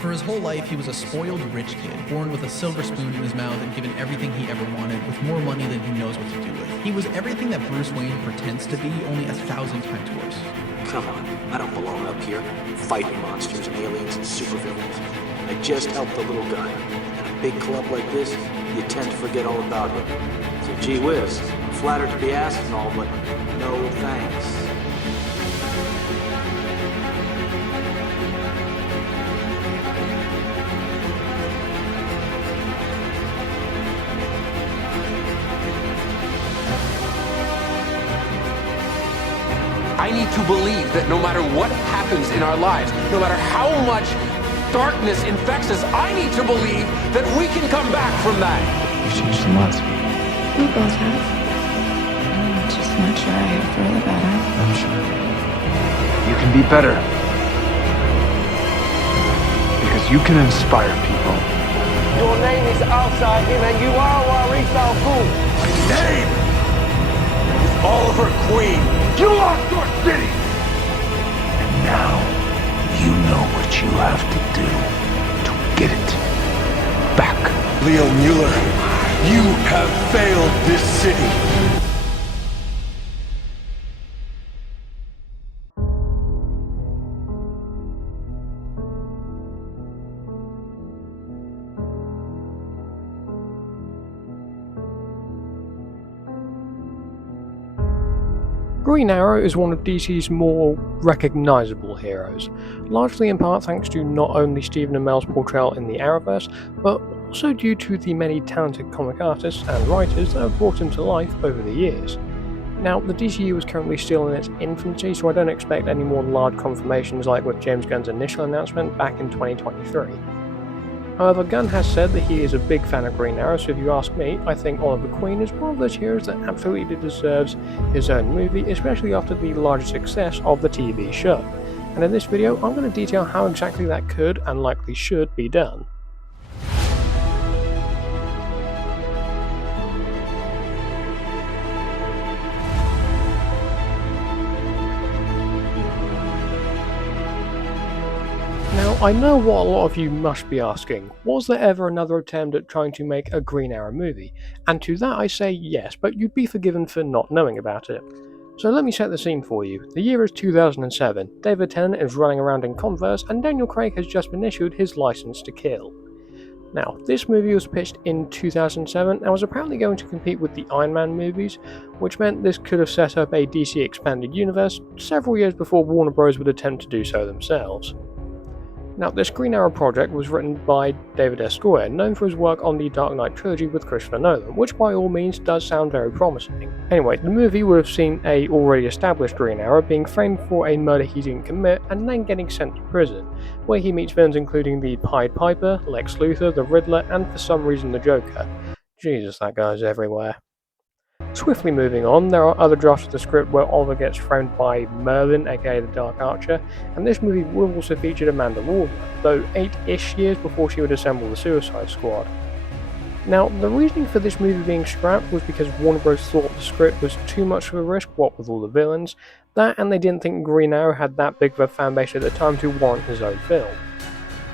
For his whole life, he was a spoiled rich kid, born with a silver spoon in his mouth and given everything he ever wanted, with more money than he knows what to do with. He was everything that Bruce Wayne pretends to be, only 1,000 times worse. Come on, I don't belong up here, fighting monsters and aliens and supervillains. I just helped the little guy. In a big club like this, you tend to forget all about him. So gee whiz, I'm flattered to be asked and all, but no thanks. I need to believe that no matter what happens in our lives, no matter how much darkness infects us, I need to believe that we can come back from that. You've changed a lot, sweetie. We both have. I'm just not sure I have for the better. I'm sure. You can be better. Because you can inspire people. Your name is outside him and you are Warith Al Ghul. My name is Oliver Queen. You lost your city! And now, you know what you have to do to get it back. Leo Mueller, you have failed this city. Green Arrow is one of DC's more recognisable heroes, largely in part thanks to not only Stephen Amell's portrayal in the Arrowverse, but also due to the many talented comic artists and writers that have brought him to life over the years. Now, the DCU is currently still in its infancy, so I don't expect any more large confirmations like with James Gunn's initial announcement back in 2023. However, Gunn has said that he is a big fan of Green Arrow, so if you ask me, I think Oliver Queen is one of those heroes that absolutely deserves his own movie, especially after the larger success of the TV show. And in this video, I'm going to detail how exactly that could and likely should be done. Now, I know what a lot of you must be asking, was there ever another attempt at trying to make a Green Arrow movie? And to that I say yes, but you'd be forgiven for not knowing about it. So let me set the scene for you. The year is 2007, David Tennant is running around in Converse, and Daniel Craig has just been issued his license to kill. Now, this movie was pitched in 2007 and was apparently going to compete with the Iron Man movies, which meant this could have set up a DC expanded universe several years before Warner Bros. Would attempt to do so themselves. Now, this Green Arrow project was written by David S. Goyer, known for his work on the Dark Knight trilogy with Christopher Nolan, which by all means does sound very promising. Anyway, the movie would have seen a already established Green Arrow being framed for a murder he didn't commit and then getting sent to prison, where he meets villains including the Pied Piper, Lex Luthor, the Riddler, and for some reason the Joker. Jesus, that guy's everywhere. Swiftly moving on, there are other drafts of the script where Oliver gets framed by Merlin, aka the Dark Archer, and this movie would have also featured Amanda Waller, though 8-ish years before she would assemble the Suicide Squad. Now, the reasoning for this movie being scrapped was because Warner Bros. Thought the script was too much of a risk, what with all the villains, that and they didn't think Green Arrow had that big of a fanbase at the time to warrant his own film.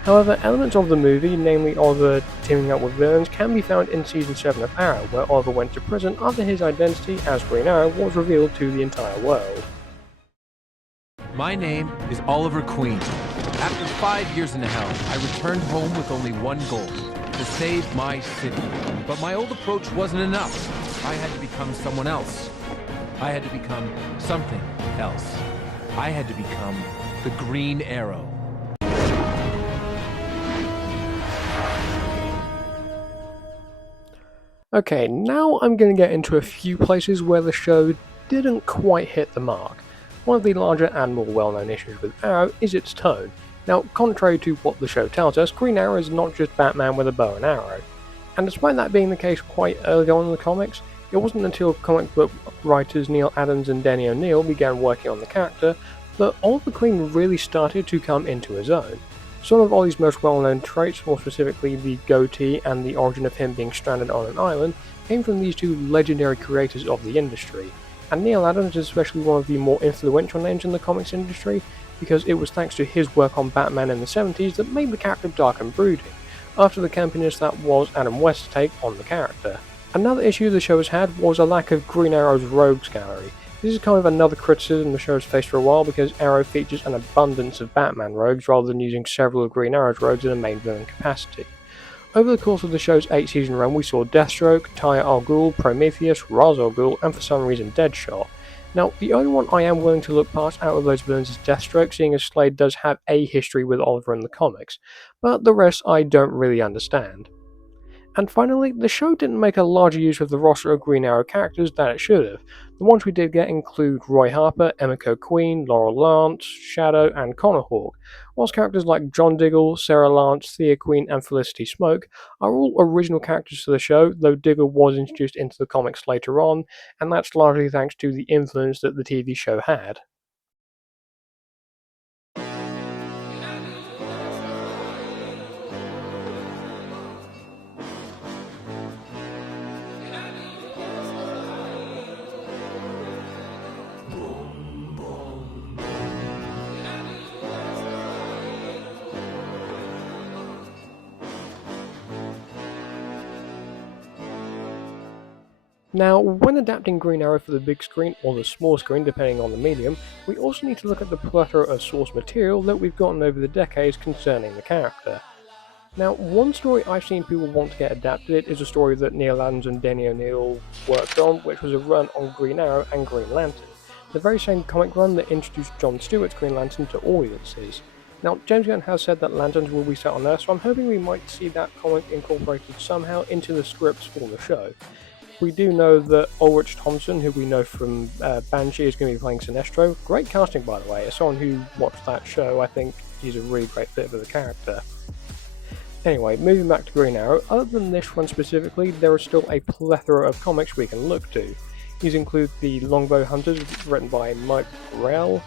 However, elements of the movie, namely Oliver teaming up with villains, can be found in Season 7 of Arrow, where Oliver went to prison after his identity as Green Arrow was revealed to the entire world. My name is Oliver Queen. After 5 years in hell, I returned home with only one goal, to save my city. But my old approach wasn't enough. I had to become someone else. I had to become something else. I had to become the Green Arrow. Okay, now I'm going to get into a few places where the show didn't quite hit the mark. One of the larger and more well-known issues with Arrow is its tone. Now, contrary to what the show tells us, Green Arrow is not just Batman with a bow and arrow. And despite that being the case quite early on in the comics, it wasn't until comic book writers Neil Adams and Denny O'Neil began working on the character that Oliver Queen really started to come into his own. Some of Ollie's most well-known traits, more specifically the goatee and the origin of him being stranded on an island, came from these two legendary creators of the industry. And Neil Adams is especially one of the more influential names in the comics industry, because it was thanks to his work on Batman in the 70s that made the character dark and brooding, after the campiness that was Adam West's take on the character. Another issue the show has had was a lack of Green Arrow's rogues gallery. This is kind of another criticism the show has faced for a while, because Arrow features an abundance of Batman rogues rather than using several of Green Arrow's rogues in a main villain capacity. Over the course of the show's 8-season run, we saw Deathstroke, Talia al Ghul, Prometheus, Ra's al Ghul, and for some reason Deadshot. Now, the only one I am willing to look past out of those villains is Deathstroke, seeing as Slade does have a history with Oliver in the comics, but the rest I don't really understand. And finally, the show didn't make a larger use of the roster of Green Arrow characters than it should have. The ones we did get include Roy Harper, Emiko Queen, Laurel Lance, Shadow, and Connor Hawke, whilst characters like John Diggle, Sarah Lance, Thea Queen, and Felicity Smoke are all original characters for the show, though Diggle was introduced into the comics later on, and that's largely thanks to the influence that the TV show had. Now, when adapting Green Arrow for the big screen or the small screen depending on the medium, we also need to look at the plethora of source material that we've gotten over the decades concerning the character. Now, one story I've seen people want to get adapted is a story that Neil Adams and Denny O'Neil worked on, which was a run on Green Arrow and Green Lantern, the very same comic run that introduced John Stewart's Green Lantern to audiences. Now, James Gunn has said that lanterns will be set on Earth, so I'm hoping we might see that comic incorporated somehow into the scripts for the show. We do know that Ulrich Thompson, who we know from Banshee, is going to be playing Sinestro. Great casting, by the way. As someone who watched that show, I think he's a really great fit for the character. Anyway, moving back to Green Arrow, other than this one specifically, there is still a plethora of comics we can look to. These include The Longbow Hunters, written by Mike Grell,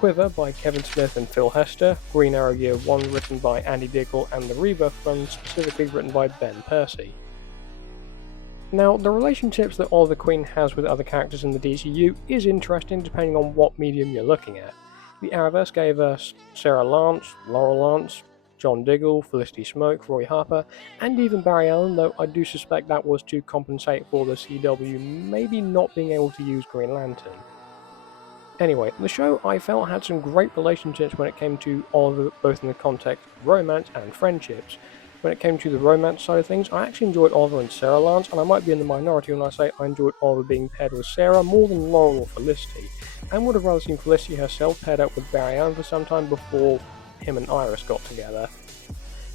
Quiver by Kevin Smith and Phil Hester, Green Arrow Year 1 written by Andy Diggle, and the Rebirth run specifically written by Ben Percy. Now, the relationships that Oliver Queen has with other characters in the DCU is interesting depending on what medium you're looking at. The Arrowverse gave us Sarah Lance, Laurel Lance, John Diggle, Felicity Smoke, Roy Harper, and even Barry Allen, though I do suspect that was to compensate for the CW maybe not being able to use Green Lantern. Anyway, the show I felt had some great relationships when it came to Oliver, both in the context of romance and friendships. When it came to the romance side of things, I actually enjoyed Oliver and Sarah Lance, and I might be in the minority when I say I enjoyed Oliver being paired with Sarah more than Laurel or Felicity, and would have rather seen Felicity herself paired up with Barry Allen for some time before him and Iris got together.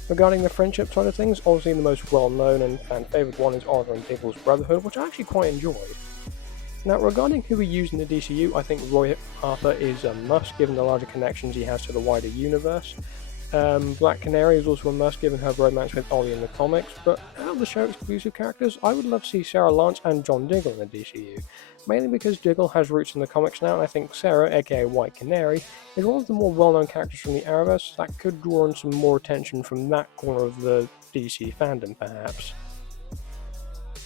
Regarding the friendship side of things, obviously the most well-known and fan-favoured one is Oliver and Diggle's Brotherhood, which I actually quite enjoyed. Now, regarding who we use in the DCU, I think Roy Harper is a must given the larger connections he has to the wider universe. Black Canary is also a must given her romance with Ollie in the comics, but out of the show exclusive characters, I would love to see Sarah Lance and John Diggle in the DCU, mainly because Diggle has roots in the comics now, and I think Sarah, aka White Canary, is one of the more well-known characters from the Arrowverse that could draw in some more attention from that corner of the DC fandom, perhaps.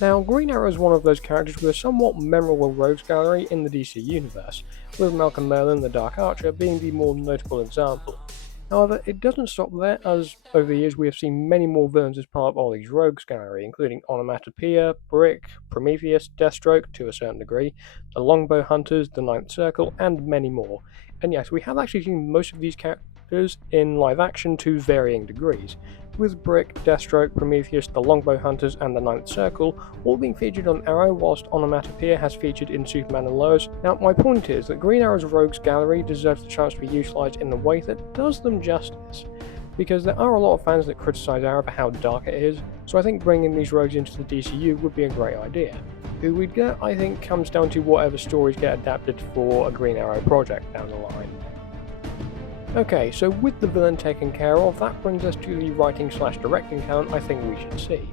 Now, Green Arrow is one of those characters with a somewhat memorable rogues gallery in the DC universe, with Malcolm Merlyn the Dark Archer being the more notable example. However, it doesn't stop there, as over the years we have seen many more villains as part of Ollie's rogues gallery, including Onomatopoeia, Brick, Prometheus, Deathstroke to a certain degree, the Longbow Hunters, the Ninth Circle, and many more. And yes, we have actually seen most of these characters in live action to varying degrees, with Brick, Deathstroke, Prometheus, the Longbow Hunters, and the Ninth Circle all being featured on Arrow, whilst Onomatopoeia has featured in Superman and Lois. Now, my point is that Green Arrow's rogues gallery deserves the chance to be utilised in a way that does them justice, because there are a lot of fans that criticise Arrow for how dark it is, so I think bringing these rogues into the DCU would be a great idea. Who we'd get, I think, comes down to whatever stories get adapted for a Green Arrow project down the line. Okay, so with the villain taken care of, that brings us to the writing/directing talent I think we should see.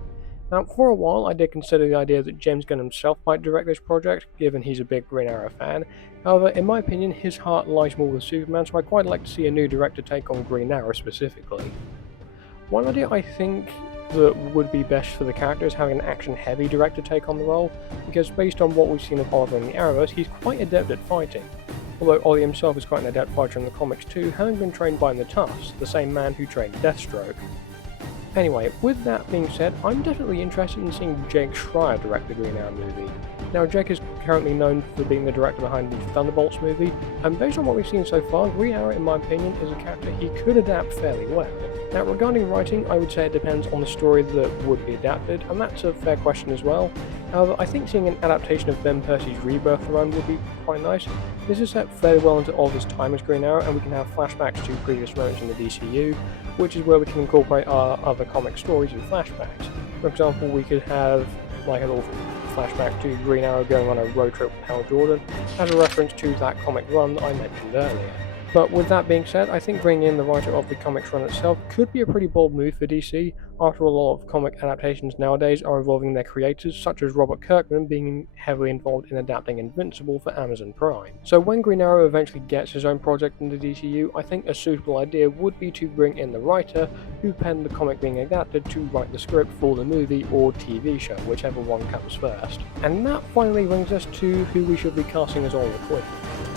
Now, for a while I did consider the idea that James Gunn himself might direct this project, given he's a big Green Arrow fan. However, in my opinion, his heart lies more with Superman, so I'd quite like to see a new director take on Green Arrow specifically. One idea I think that would be best for the character is having an action-heavy director take on the role, because based on what we've seen of Oliver in the Arrowverse, he's quite adept at fighting. although Ollie himself is quite an adept fighter in the comics too, having been trained by Natas, the same man who trained Deathstroke. Anyway, with that being said, I'm definitely interested in seeing Jake Schreier direct the Green Arrow movie. Now, Jake is currently known for being the director behind the Thunderbolts movie, and based on what we've seen so far, Green Arrow, in my opinion, is a character he could adapt fairly well. Now, regarding writing, I would say it depends on the story that would be adapted, and that's a fair question as well. However, I think seeing an adaptation of Ben Percy's Rebirth run would be quite nice. This is set fairly well into Oliver's time as Green Arrow, and we can have flashbacks to previous moments in the DCU, which is where we can incorporate our other comic stories in flashbacks. For example, we could have like a little flashback to Green Arrow going on a road trip with Hal Jordan as a reference to that comic run that I mentioned earlier. But with that being said, I think bringing in the writer of the comics run itself could be a pretty bold move for DC, after a lot of comic adaptations nowadays are involving their creators, such as Robert Kirkman being heavily involved in adapting Invincible for Amazon Prime. So when Green Arrow eventually gets his own project in the DCU, I think a suitable idea would be to bring in the writer who penned the comic being adapted to write the script for the movie or TV show, whichever one comes first. And that finally brings us to who we should be casting as Oliver Queen.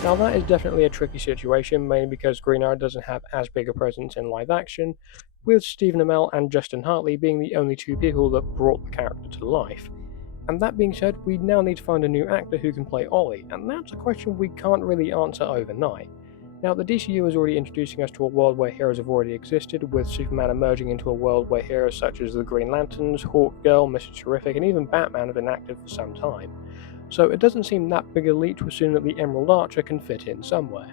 Now that is definitely a tricky situation, mainly because Green Arrow doesn't have as big a presence in live action, with Stephen Amell and Justin Hartley being the only two people that brought the character to life. And that being said, we now need to find a new actor who can play Ollie, and that's a question we can't really answer overnight. Now, the DCU is already introducing us to a world where heroes have already existed, with Superman emerging into a world where heroes such as the Green Lanterns, Hawkgirl, Mr. Terrific, and even Batman have been active for some time. So it doesn't seem that big a leap to assume that the Emerald Archer can fit in somewhere.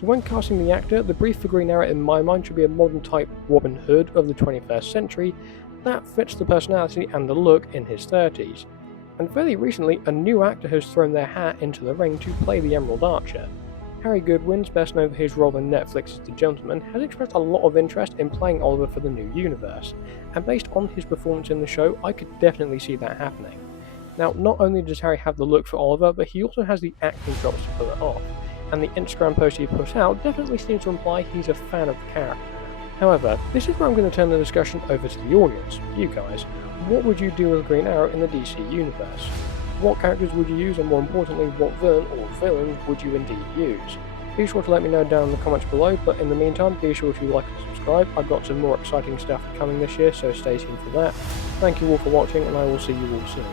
So when casting the actor, the brief for Green Arrow in my mind should be a modern type Robin Hood of the 21st century that fits the personality and the look in his 30s. And fairly recently, a new actor has thrown their hat into the ring to play the Emerald Archer. Harry Goodwin, best known for his role in Netflix's The Gentleman, has expressed a lot of interest in playing Oliver for the new universe, and based on his performance in the show, I could definitely see that happening. Now, not only does Harry have the look for Oliver, but he also has the acting chops to pull it off, and the Instagram post he put out definitely seems to imply he's a fan of the character. However, this is where I'm going to turn the discussion over to the audience, you guys. What would you do with Green Arrow in the DC universe? What characters would you use, and more importantly, what villain or villains would you indeed use? Be sure to let me know down in the comments below, but in the meantime, be sure to like and subscribe. I've got some more exciting stuff coming this year, so stay tuned for that. Thank you all for watching, and I will see you all soon.